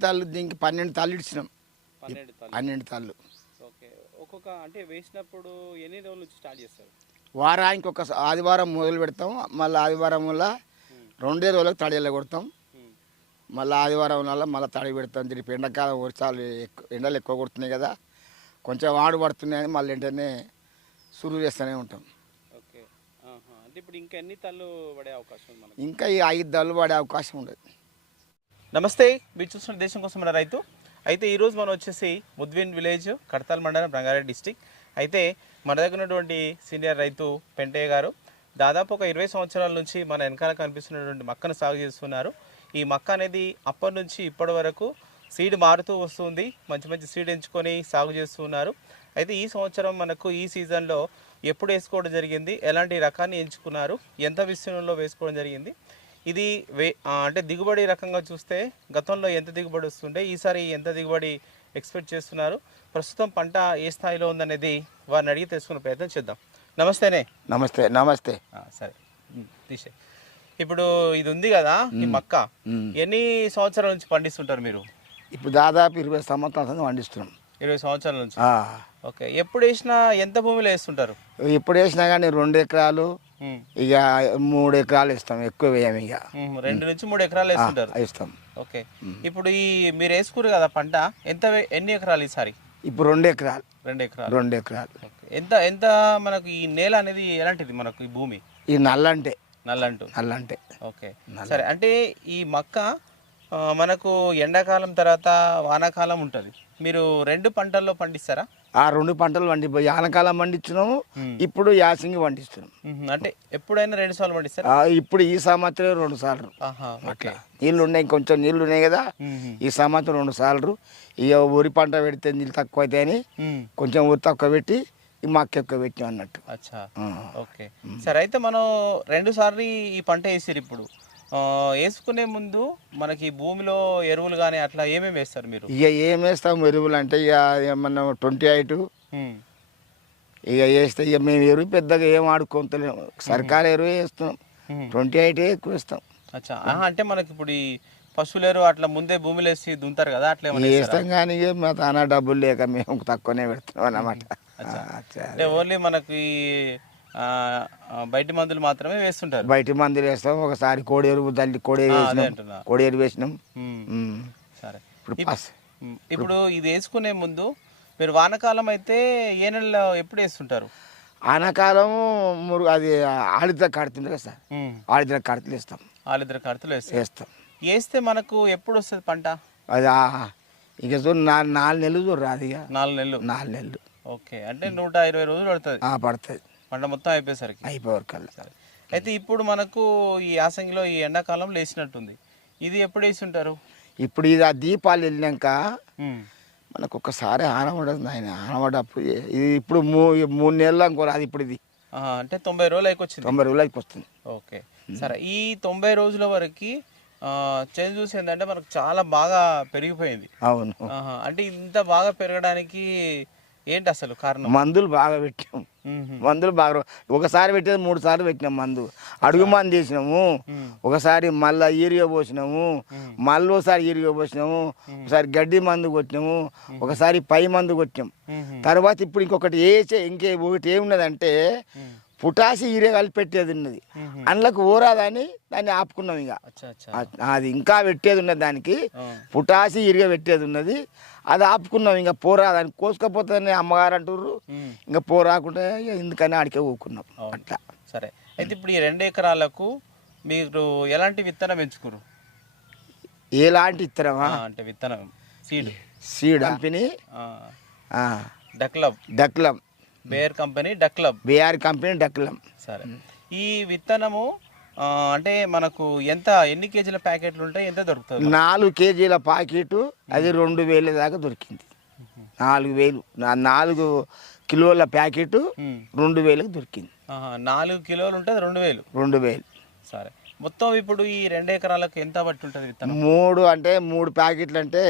తాళ్ళు దీనికి పన్నెండు తాళ్ళు ఇచ్చినాం. పన్నెండు తల్లి పన్నెండు తాళ్ళు. ఓకే. ఒక్కొక్క అంటే వేసినప్పుడు ఎన్ని రోజుల నుంచి స్టార్ట్ చేస్తారు? వారానికి ఒక ఆదివారం మొదలు పెడతాం. మళ్ళీ ఆదివారం వల్ల రెండే రోజులకు తడి కొడతాం. మళ్ళీ ఆదివారం వల్ల మళ్ళీ తడి పెడతాం. తిరిగి ఎండాకాలం వర్షాలు ఎక్కువ ఎండలు ఎక్కువ కొడుతున్నాయి కదా. కొంచెం వాడు పడుతున్నాయని మళ్ళీ వెంటనే సురువు చేస్తూనే ఉంటాం. ఓకే. ఆహా. అంటే ఇప్పుడు ఇంకా ఎన్ని తల్లు పడే అవకాశం ఉంది మనకి? ఇంకా ఈ ఐదు దళ్ళు పడే అవకాశం ఉండదు. నమస్తే మీరు చూస్తున్న దేశం కోసం మన రైతు. అయితే ఈరోజు మనం వచ్చేసి ముద్విన్ విలేజ్ కడతాల్ మండలం రంగారెడ్డి డిస్టిక్. అయితే మన దగ్గర ఉన్నటువంటి సీనియర్ రైతు పెంటయ్య గారు దాదాపు ఒక ఇరవై సంవత్సరాల నుంచి మన వెనకాల కనిపిస్తున్నటువంటి మక్కను సాగు చేస్తున్నారు. ఈ మక్క అనేది అప్పటి నుంచి ఇప్పటి వరకు సీడ్ మారుతూ వస్తుంది. మంచి మంచి సీడ్ ఎంచుకొని సాగు చేస్తున్నారు అయితే ఈ సంవత్సరం మనకు ఈ సీజన్లో ఎప్పుడు వేసుకోవడం జరిగింది? ఎలాంటి రకాన్ని ఎంచుకున్నారు? ఎంత విస్తీర్ణంలో వేసుకోవడం జరిగింది? ఇది అంటే దిగుబడి రకంగా చూస్తే గతంలో ఎంత దిగుబడి వస్తుండే ఈసారి ఎంత దిగుబడి ఎక్స్పెక్ట్ చేస్తున్నారు ప్రస్తుతం పంట ఏ స్థాయిలో ఉందనేది వారిని అడిగి తెలుసుకునే ప్రయత్నం చేద్దాం. నమస్తేనే. నమస్తే నమస్తే. సరే. తీసే ఇప్పుడు ఇది ఉంది కదా ఈ మక్క. ఎన్ని సంవత్సరాల నుంచి పండిస్తుంటారు మీరు? ఇప్పుడు దాదాపు ఇరవై సంవత్సరాల నుంచి పండిస్తున్నాం. ఇరవై సంవత్సరాల నుంచి. ఓకే ఎప్పుడు వేసినా ఎంత భూమిలో వేస్తుంటారు? ఇప్పుడు వేసినా కానీ రెండు ఎకరాలు ఇక మూడు ఎకరాలు ఇస్తాం ఎక్కువ వేయం ఇక. రెండు నుంచి మూడు ఎకరాలు వేస్తుంటారు. ఇస్తాం. ఓకే. ఇప్పుడు ఈ మీరు వేసుకురు కదా పంట ఎంత ఎన్ని ఎకరాలు ఈసారి? ఇప్పుడు రెండు ఎకరాలు. రెండు ఎకరాలు. రెండు ఎకరాలు. ఎంత ఎంత మనకు ఈ నేల అనేది ఎలాంటిది మనకు ఈ భూమి? ఈ నల్లంటే. నల్లంటు. నల్లంటే. ఓకే. సరే అంటే ఈ మక్క మనకు ఎండాకాలం తర్వాత వానాకాలం ఉంటుంది. మీరు రెండు పంటల్లో పండిస్తారా? ఆ రెండు పంటలు పండిపోయి ఆనకాలం పండించినాము. ఇప్పుడు యాసింగి పండిస్తున్నాం. అంటే ఎప్పుడైనా రెండు సార్లు పండిస్తారా? ఇప్పుడు ఈ సంవత్సరం రెండు సార్లు. ఓకే. నీళ్ళు ఉన్నాయి కొంచెం నీళ్ళు ఉన్నాయి కదా. ఈ సంవత్సరం రెండు సార్లు. ఇక వరి పంట పెడితే నీళ్ళు తక్కువ అవుతాయని మ్మ్. కొంచెం ఊరి తక్కువ పెట్టి ఈ మక్క ఎక్కువ పెట్టాం అన్నట్టు. ఓకే. సరే అయితే మనం రెండు సార్లు ఈ పంట వేసారు ఇప్పుడు. వేసుకునే ముందు మనకి భూమిలో ఎరువులు కానీ అట్లా ఏమేమి వేస్తారు మీరు ఇక ఏం వేస్తాం ఎరువులు అంటే ఇక ఏమన్నా ట్వంటీ ఎయిట్. ఇక వేస్తే ఇక మేము ఎరువు పెద్దగా ఏం ఆడుకోతలేము సర్కారు ఎరువు వేస్తున్నాం మ్మ్. ట్వంటీ ఎయిట్ ఎక్కువ అచ్చా ఆహా, అంటే మనకి ఇప్పుడు ఈ పశువులేరు అట్లా ముందే భూమిలో వేసి దుంతారు కదా అట్లా? వేస్తాం కానీ మా తానా డబ్బులు లేక మేము తక్కువనే పెడుతున్నాం అన్నమాట అచ్చా. అచ్చా. అంటే ఓన్లీ మనకి బయటి మందులు మాత్రమే వేస్తుంటారు. బయట మందులు వేస్తాం. ఒకసారి కోడి ఎరువు తల్లి కోడి వేసినాం. కోడి ఎరువు వేసినాం. సరే. ఇప్పుడు ఇది వేసుకునే ముందు మీరు వానకాలం అయితే ఏ నెలలో ఎప్పుడు వేస్తుంటారు? ఆనకాలం మురుగు అది ఆడిద్ర కడుతుంది కదా సార్. మ్మ్. ఆడిద్ర కడతలు వేస్తాం. వాళ్ళిద్దరు కడతలు వేస్తాం. వేస్తే మనకు ఎప్పుడు వస్తుంది పంట? అది ఇక చూడు నాలుగు నెలలు చూడరు అది ఇక. నాలుగు నెలలు. నాలుగు నెలలు. ఓకే. అంటే నూట ఇరవై రోజులు పడుతుంది. ఆ, పడుతుంది. పంట మొత్తం అయిపోయేసరికి. అయిపోవరకల్లా సరే. అయితే ఇప్పుడు మనకు ఈ యాసంగిలో ఈ ఎండాకాలం లేచినట్టుంది. ఇది ఎప్పుడు వేసి ఉంటారు ఇప్పుడు ఇది ఆ దీపాలు వెళ్ళినాక. మనకు ఒకసారి ఆనవడదు ఆయన ఆనవడప్పుడు ఇది ఇప్పుడు మూ మూడు నెలలు అనుకోరు అది ఇప్పుడు ఇది. అంటే తొంభై రోజులు అయిపోయింది తొంభై రోజులు అయిపోతుంది ఓకే సరే ఈ తొంభై రోజుల వరకు చేంజ్ చూసి ఏంటంటే మనకు చాలా బాగా పెరిగిపోయింది. అవును. అంటే ఇంత బాగా పెరగడానికి ఏంటి అసలు కారణం? మందులు బాగా పెట్టాం మ్మ్. మందులు బాగా ఒకసారి పెట్టేది మూడు సార్లు పెట్టినాం మందు. అడుగు మందు వేసినాము. మ్మ్. ఒకసారి మళ్ళా ఈరియా పోసినాము. మళ్ళీ ఒకసారి ఈరియా పోసినాము. ఒకసారి గడ్డి మందు కొట్టినాము. ఒకసారి పై మందు కొట్టినాం. తర్వాత ఇప్పుడు ఇంకొకటి వేసే ఇంకే ఒకటి ఏమున్నదంటే. పుటాసి ఈరియా కలిపి పెట్టేది ఉన్నది. అందులోకి ఊరాదని దాన్ని ఆపుకున్నాం ఇక. అది ఇంకా పెట్టేది ఉన్నది దానికి. పుటాసి ఇరిగా పెట్టేది ఉన్నది. అది ఆపుకున్నాం ఇంకా పోరా దాన్ని కోసుకపోతుందని అమ్మగారు అంటుర్రు. ఇంకా పోరాకుంటే ఎందుకని ఆడికే ఊకున్నాం. అట్లా. సరే. అయితే ఇప్పుడు ఈ రెండు ఎకరాలకు మీరు ఎలాంటి విత్తనం ఎంచుకురు? ఎలాంటి ఇత్తరమా ఆ, అంటే విత్తనం సీడ్. సీడ్. కంపెనీ? డక్లబ్. డక్లం బేర్ కంపెనీ డక్లబ్ బీఆర్ కంపెనీ డక్లం సరే. ఈ విత్తనము అంటే మనకు ఎంత ఎన్ని కేజీల ప్యాకెట్లు ఉంటాయి? ఎంత దొరుకుతుంది? నాలుగు కేజీల పాకెట్ అది రెండు వేల దాకా దొరికింది. నాలుగు వేలు నాలుగు కిలోల ప్యాకెట్. రెండు వేలకు దొరికింది. నాలుగు కిలోలు ఉంటుంది రెండు వేలు. రెండు వేలు. సరే. మొత్తం ఇప్పుడు ఈ రెండు ఎకరాలకు ఎంత బట్టి ఉంటుంది విత్తనం? మూడు అంటే మూడు ప్యాకెట్లు అంటే.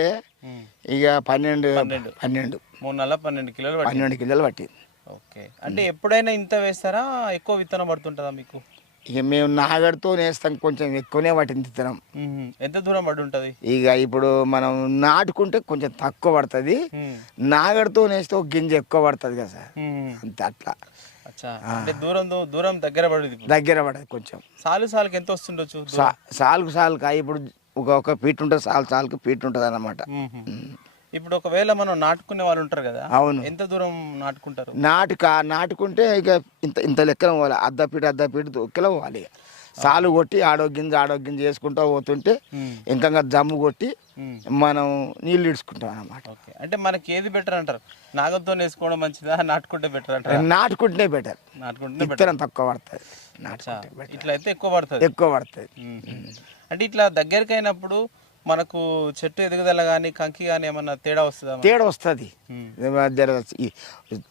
ఇక పన్నెండు పన్నెండు. పన్నెండు. మూడు నెలల పన్నెండు కిలోలు పన్నెండు కిలోలు పట్టింది. ఓకే. అంటే ఎప్పుడైనా ఇంత వేస్తారా? ఎక్కువ విత్తనం పడుతుంటుందా మీకు? ఇక మేము నాగడితో వేస్తాం కొంచెం ఎక్కువనే తిత్తనం మ్మ్. ఎంత దూరం పడి ఉంటుంది ఇక ఇప్పుడు మనం నాటుకుంటే కొంచెం తక్కువ పడుతుంది. నాగడితో వేస్తే ఒక గింజ ఎక్కువ పడుతుంది కదా సార్. అంతే అట్లా. అంటే దూరం దూరం దగ్గర ఇప్పుడు. దగ్గర పడదు కొంచెం. సాలు సాలుకి ఎంత వస్తుండొచ్చు? సాలుకు సాలుకు ఇప్పుడు ఒక ఒక పీట్ ఉంటుంది సాలు సాలుకు పీట్ ఉంటుంది అన్నమాట. ఇప్పుడు ఒకవేళ మనం నాటుకునే వాళ్ళు ఉంటారు కదా అవును. ఎంత దూరం నాటుకుంటారు? నాటుక నాటుకుంటే ఇక ఇంత ఇంత లెక్కన పోవాలి. అర్ధ పీట అర్ధ పీట దొక్కల పోవాలి ఇక. సాలు కొట్టి ఆడో గింజ ఆడో గింజ వేసుకుంటూ పోతుంటే. ఇంకా జమ్ము కొట్టి. మనం నీళ్ళు ఇడుచుకుంటాం అన్నమాట. ఓకే. అంటే మనకి ఏది బెటర్ అంటారు? నాగంతో వేసుకోవడం మంచిదా? నాటుకుంటే బెటర్ అంటారా? నాటుకుంటేనే బెటర్. నాటుకుంటే. ఇత్తనం తక్కువ పడుతుంది. నాటుకుంటే. ఇట్లా అయితే ఎక్కువ పడుతుంది. ఎక్కువ పడుతుంది. అంటే ఇట్లా దగ్గరికి అయినప్పుడు మనకు చెట్టు ఎదుగుదల కానీ కంకి కానీ ఏమన్నా తేడా వస్తుందా? తేడా వస్తుంది. జర ఈ-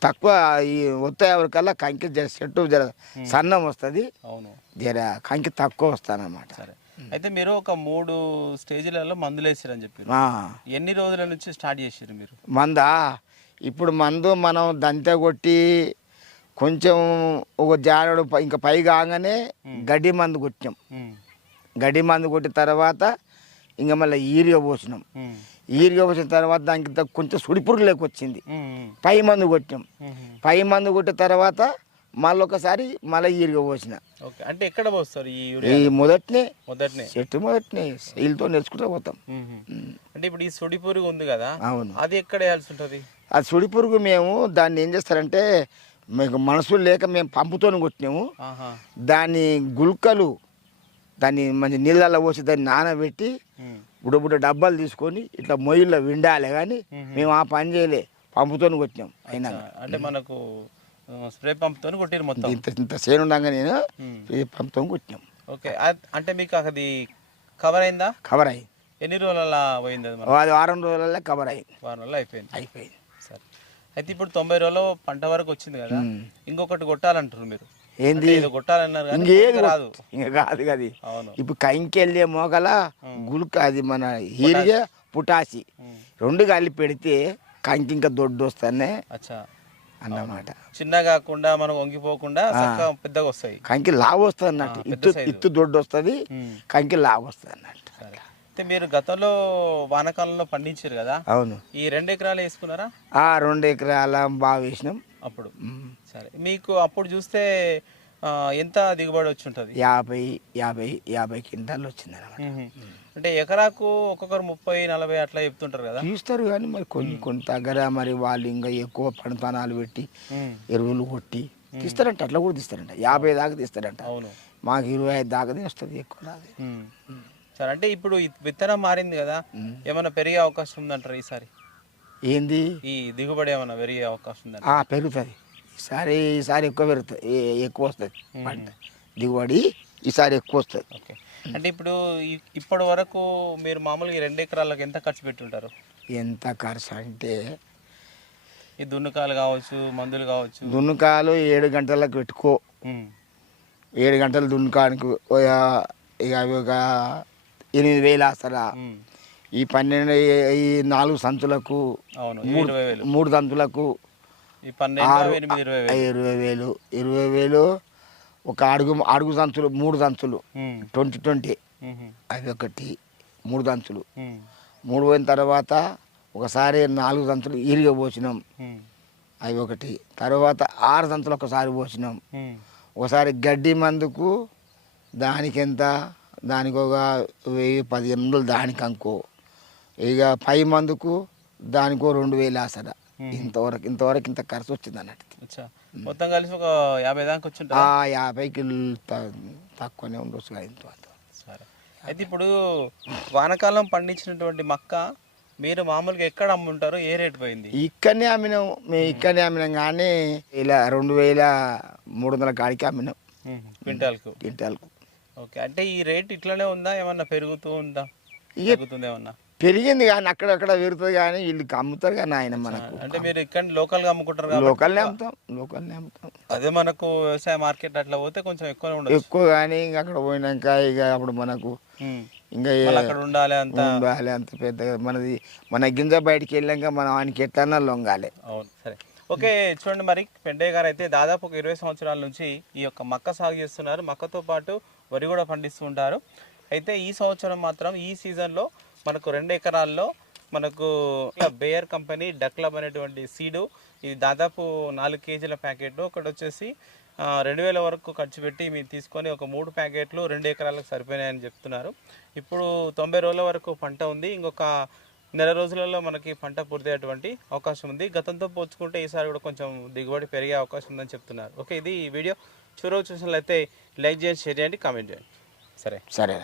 తక్కువ ఈ ఒత్తాయి ఎవరికల్లా కంకి జర చెట్టు జర సన్నం వస్తుంది. అవును. జర కంకి తక్కువ వస్తుంది అన్నమాట సరే. అయితే మీరు ఒక మూడు స్టేజ్లలో మందులు వేసారని చెప్పారు ఎన్ని రోజుల నుంచి స్టార్ట్ చేసారు మీరు? మందా? ఇప్పుడు మందు మనం దంతె కొట్టి కొంచెం ఒక జానడు పై- ఇంకా పై కాగానే గడ్డి మందు కొట్టినాం. మ్మ్. గడ్డి మందు కొట్టిన తర్వాత ఇంకా మళ్ళీ ఈరిగా పోసినాం. ఈరిగా పోసిన తర్వాత దానికి కొంచెం సుడిపురుగు లేక వచ్చింది. మ్మ్. పై మందు కొట్టినాం. పై మందు కొట్టిన తర్వాత మళ్ళీ ఒకసారి మళ్ళీ ఈరిగా పోసిన. ఓకే. అంటే ఎక్కడ పోస్తారు ఈ మొదటినే మొదటినే. చెట్టు మొదటినే సీల్తో నేర్చుకుంటూ పోతాం. అంటే ఇప్పుడు ఈ సుడి పురుగు ఉంది కదా అవును. అది ఎక్కడ వేయాల్సి ఉంటుంది? ఆ సుడి పురుగు మేము దాన్ని ఏం చేస్తారంటే మీకు మనసులు లేక మేము పంపుతోని కొట్టినాము. దాన్ని గుల్కలు దాన్ని మంచి నీళ్ళల్లో పోసి దాన్ని నానబెట్టి. బుడ్డ డబ్బాలు తీసుకొని ఇట్లా మొయ్యిలో విండాలి కానీ మేము ఆ పని చేయలే. పంపుతోని కొట్టినాం అయినా. అంటే మనకు స్ప్రే పంప్తో కొట్టిరు మొత్తం? ఇంత ఇంత సేను ఉండగా నేను. ఈ పంపుతో కొట్టినాం. ఓకే. అంటే మీకు అది కవర్ అయిందా? కవర్ అయింది. ఎన్ని రోజుల పోయింది అది వారం రోజులలో కవర్ అయింది. వారం రోజులు అయిపోయింది. అయిపోయింది. సరే. అయితే ఇప్పుడు తొంభై రోజులు పంట వరకు వచ్చింది కదా. ఇంకొకటి కొట్టాలంటారు మీరు. ఏంది? ఇంకేది రాదు. ఇంకా కాదు అవును. ఇప్పుడు కంకెళ్ళే మోగల గుల్క అది మన హీరిగా పుటాసి. రెండు కలిపి పెడితే కంకి ఇంకా దొడ్డు వస్తానే అన్నమాట. చిన్న కాకుండా మనం వంగిపోకుండా పెద్దగా వస్తాయి కంకి లావు వస్తుంది అన్నట్టు ఇత్తు. ఇత్తు దొడ్డు వస్తుంది. కంకి లావు వస్తుంది అన్నట్టు మీరు గతంలో వానాకాలంలో పండించారు కదా? అవును. ఈ రెండు ఎకరాలు వేసుకున్నారా? ఆ రెండు ఎకరాల బాగా వేసినాం. అప్పుడు. సరే. మీకు అప్పుడు చూస్తే ఎంత దిగుబడి వచ్చి ఉంటుంది యాభై యాభై యాభై క్వింటాలు వచ్చింది అనమాట అంటే ఎకరాకు ఒక్కొక్కరు ముప్పై నలభై అట్లా చెప్తుంటారు కదా? తీస్తారు కానీ మరి కొన్ని కొన్ని దగ్గర మరి వాళ్ళు ఇంకా ఎక్కువ పణితనాలు పెట్టి. ఎరువులు కొట్టి తీస్తారంట. అట్లా కూడా తీస్తారంట. యాభై దాకా తీస్తారంట. అవును. మాకు ఇరవై ఐదు దాకా తీస్తుంది ఎక్కువ రాదు. మ్మ్. సరే అంటే ఇప్పుడు విత్తనం మారింది కదా. ఏమైనా పెరిగే అవకాశం ఉందంటారు ఈసారి? ఏంది? ఈ దిగుబడి ఏమైనా పెరిగే అవకాశం ఉందంట ఆ, పెరుగుతుంది. ఈసారి ఈసారి ఎక్కువ పెరుగుతుంది ఎక్కువ వస్తుంది పంట. దిగుబడి ఈసారి ఎక్కువ వస్తుంది. అంటే ఇప్పుడు ఇప్పటి వరకు మీరు మామూలుగా రెండు ఎకరాలకు ఎంత ఖర్చు పెట్టుంటారు? ఎంత ఖర్చు అంటే ఈ దున్నుకాలు కావచ్చు మందులు కావచ్చు. దున్నుకాలు ఏడు గంటలకు పెట్టుకో. ఏడు గంటలు దున్నుకానికి ఇక అవి ఒక ఎనిమిది వేలు వేస్తారా. ఈ పన్నెండు ఈ నాలుగు సంచులకు మూడు సంచులకు ఇరవై వేలు ఇరవై వేలు ఒక అడుగు అడుగు సంచులు మూడు సంచులు. Twenty twenty. అవి ఒకటి మూడు సంచులు. మూడు పోయిన తర్వాత ఒకసారి నాలుగు సంచులు ఈరిగా పోసినాం. అవి ఒకటి తర్వాత ఆరు సంచులు ఒకసారి పోసినాం. ఒకసారి గడ్డి మందుకు దానికి ఎంత దానికి ఒక వెయ్యి పదిహేను వందలు దానికి అనుకో ఇక పై మందుకు దానికో రెండు వేలు ఆసరా ఇంతవరకు ఇంతవరకు ఇంత ఖర్చు వచ్చింది అన్నట్టు. మొత్తం కలిసి ఒక యాభై దాకా వచ్చి ఆ యాభైకి త- తక్కువనే ఉండొచ్చు ఇంత. సరే. అయితే ఇప్పుడు వానకాలం పండించినటువంటి మక్క మీరు మామూలుగా ఎక్కడ అమ్ముంటారో? ఏ రేట్ పోయింది? ఇక్కడనే అమ్మినాం. మేము ఇక్కడనే అమ్మినాం కానీ ఇలా రెండు వేల మూడు వందల కాడికి అమ్మినాం. క్వింటాల్కు. క్వింటాల్కు. ఓకే. అంటే ఈ రేట్ ఇట్లానే ఉందా? ఏమన్నా పెరుగుతూ ఉందా? తగ్గుతుంది ఏమన్నా? పెరిగింది కానీ అక్కడక్కడ పెరుగుతుంది కానీ వీళ్ళు అమ్ముతారు కానీ ఆయన మనకు అంటే మీరు ఇక్కడ లోకల్గా అమ్ముకుంటారు లోకల్నే అమ్ముతాం లోకల్నే అమ్ముతాం. అదే మనకు వ్యవసాయ మార్కెట్ అట్లా పోతే కొంచెం ఎక్కువనే ఉండదు ఎక్కువ కానీ ఇంక అక్కడ పోయినాక ఇక అప్పుడు మనకు ఇంకా అక్కడ ఉండాలి అంత. ఉండాలి అంత పెద్దగా మనది మన గింజ బయటికి వెళ్ళాక మనం ఆయనకి ఎట్లన్నా లొంగాలి. అవును సరే. ఓకే చూడండి మరి పెండయ్య గారు అయితే దాదాపు ఒక ఇరవై సంవత్సరాల నుంచి ఈ యొక్క మక్క సాగు చేస్తున్నారు. మక్కతో పాటు వరి కూడా పండిస్తూ ఉంటారు. అయితే ఈ సంవత్సరం మాత్రం ఈ సీజన్లో మనకు రెండు ఎకరాల్లో మనకు బేయర్ కంపెనీ డక్లబ్ అనేటువంటి సీడు ఇది దాదాపు నాలుగు కేజీల ప్యాకెట్. ఒకటి వచ్చేసి రెండు వేల వరకు ఖర్చు పెట్టి మీరు తీసుకొని ఒక మూడు ప్యాకెట్లు రెండు ఎకరాలకు సరిపోయినాయని చెప్తున్నారు. ఇప్పుడు తొంభై రోజుల వరకు పంట ఉంది. ఇంకొక నెల రోజులలో మనకి పంట పూర్తయ్యేటువంటి అవకాశం ఉంది. గతంతో పోల్చుకుంటే ఈసారి కూడా కొంచెం దిగుబడి పెరిగే అవకాశం ఉందని చెప్తున్నారు. ఓకే ఇది ఈ వీడియో. చూరవ చూసినట్లయితే లైక్ చేయండి షేర్ చేయండి కామెంట్ చేయండి. సరే. సరే.